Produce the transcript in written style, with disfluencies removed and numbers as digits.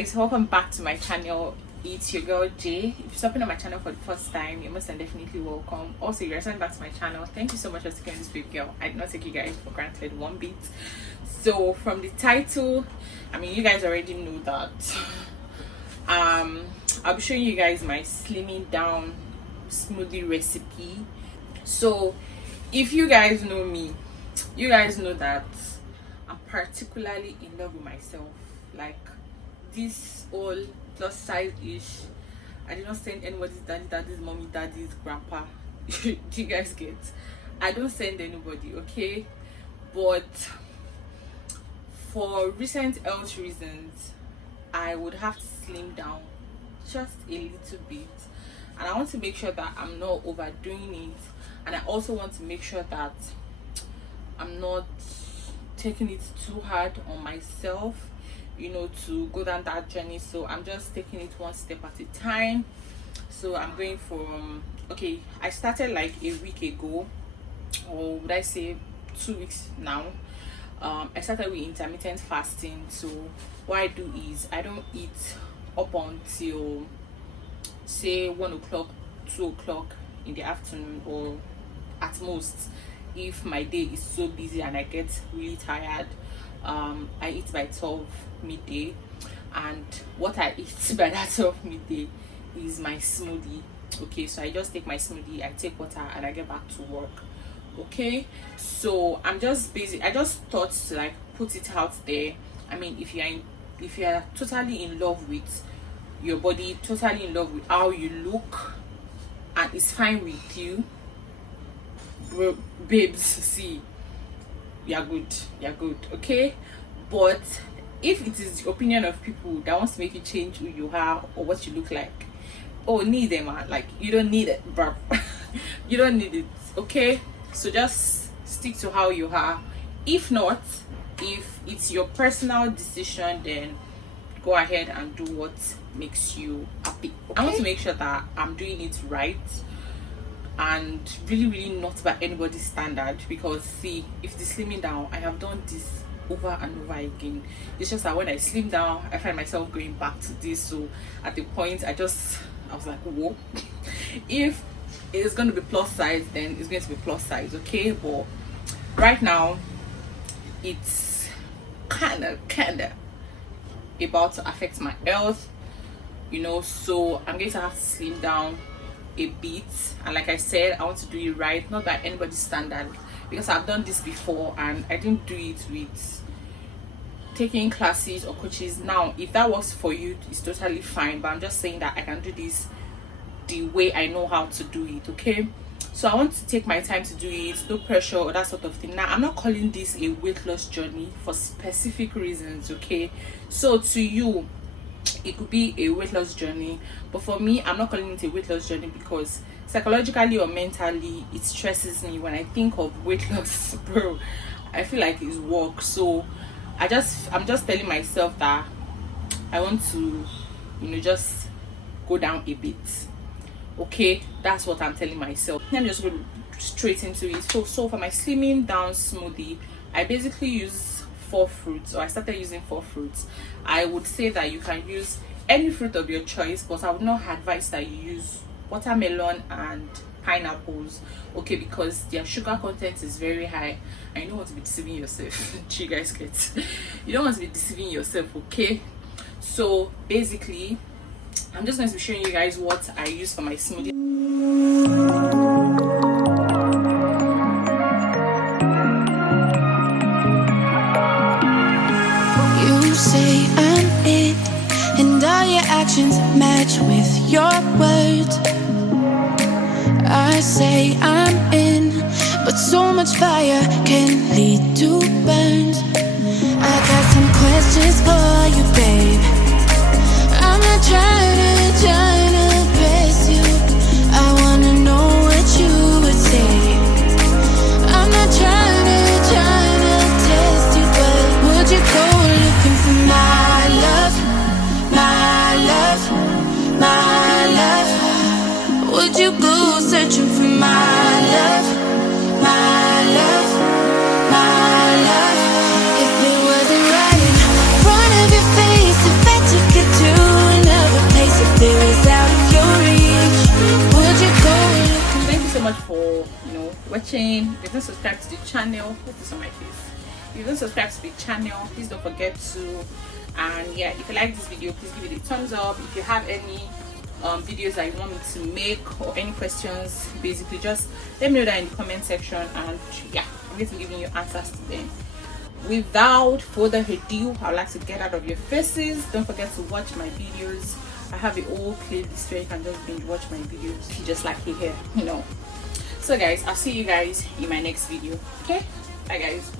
guys, welcome back to my channel. It's your girl Jay. If you're stopping on my channel for the first time, you're most definitely welcome. Also, you're sent back to my channel. Thank you so much for sticking this baby girl. I did not take you guys for granted one bit. So from the title, I mean, you guys already know that I'll be showing you guys my slimming down smoothie recipe. So if you guys know me, you guys know that I'm particularly in love with myself. Like this all plus size ish. I did not send anybody's daddy's mommy, daddy's grandpa. Do you guys get? I don't send anybody, okay? But for recent health reasons, I would have to slim down just a little bit, and I want to make sure that I'm not overdoing it, and I also want to make sure that I'm not taking it too hard on myself, you know, to go down that journey. So I'm just taking it one step at a time. So I'm going from, okay, I started like a week ago, or would I say 2 weeks now. I started with intermittent fasting. So what I do is I don't eat up until say 1 o'clock, 2 o'clock in the afternoon, or at most if my day is so busy and I get really tired, I eat by 12 midday. And what I eat by that 12 midday is my smoothie. Okay, so I just take my smoothie, I take water, and I get back to work. Okay, so I'm just busy. I just thought to like put it out there. I mean, if you are totally in love with your body, totally in love with how you look, and it's fine with you, bro, babes, see, you're good, okay? But if it is the opinion of people that wants to make you change who you are or what you look like, oh, need them, man. Like, you don't need it, bro. You don't need it, okay? So just stick to how you are. If not, if it's your personal decision, then go ahead and do what makes you happy. Okay? I want to make sure that I'm doing it right, and really not by anybody's standard, because see, if the slimming down, I have done this over and over again. It's just that when I slim down, I find myself going back to this. So at the point, I was like, whoa. If it's going to be plus size, then it's going to be plus size, okay? But right now it's kind of about to affect my health, you know, so I'm going to have to slim down a bit. And like I said, I want to do it right, not by anybody's standard, because I've done this before and I didn't do it with taking classes or coaches. Now if that works for you, it's totally fine, but I'm just saying that I can do this the way I know how to do it, okay? So I want to take my time to do it, no pressure or that sort of thing. Now I'm not calling this a weight loss journey for specific reasons, okay? So to you it could be a weight loss journey, but for me, I'm not calling it a weight loss journey because psychologically or mentally it stresses me when I think of weight loss. Bro, I feel like it's work. So I'm just telling myself that I want to, you know, just go down a bit, okay? That's what I'm telling myself. Let me just go straight into it. So for my slimming down smoothie, I basically use 4 fruits, or I started using 4 fruits. I would say that you can use any fruit of your choice, but I would not advise that you use watermelon and pineapples, okay, because their sugar content is very high and you don't want to be deceiving yourself. You guys get? You don't want to be deceiving yourself, okay? So basically, I'm just going to be showing you guys what I use for my smoothie. You say I'm it, and all your actions match with your words. I say I'm in, but so much fire can lead to burns. I got some questions for you, babe. I'm not trying to press you. I wanna know what you would say. I'm not trying to test you, but would you go looking for my love, my love, my love? Would you go searching for my love, my love, my love? If it wasn't right in front of your face, if I took it for watching. If you're not subscribed to the channel, put this on my face. If you're not subscribed to the channel, please don't forget to. And yeah, if you like this video, please give it a thumbs up. If you have any videos that you want me to make or any questions, basically just let me know that in the comment section, and yeah, I'm going to be giving you answers to them. Without further ado, I would like to get out of your faces. Don't forget to watch my videos. I have a whole playlist where you can just binge watch my videos, just like here, So guys, I'll see you guys in my next video. Okay, bye guys.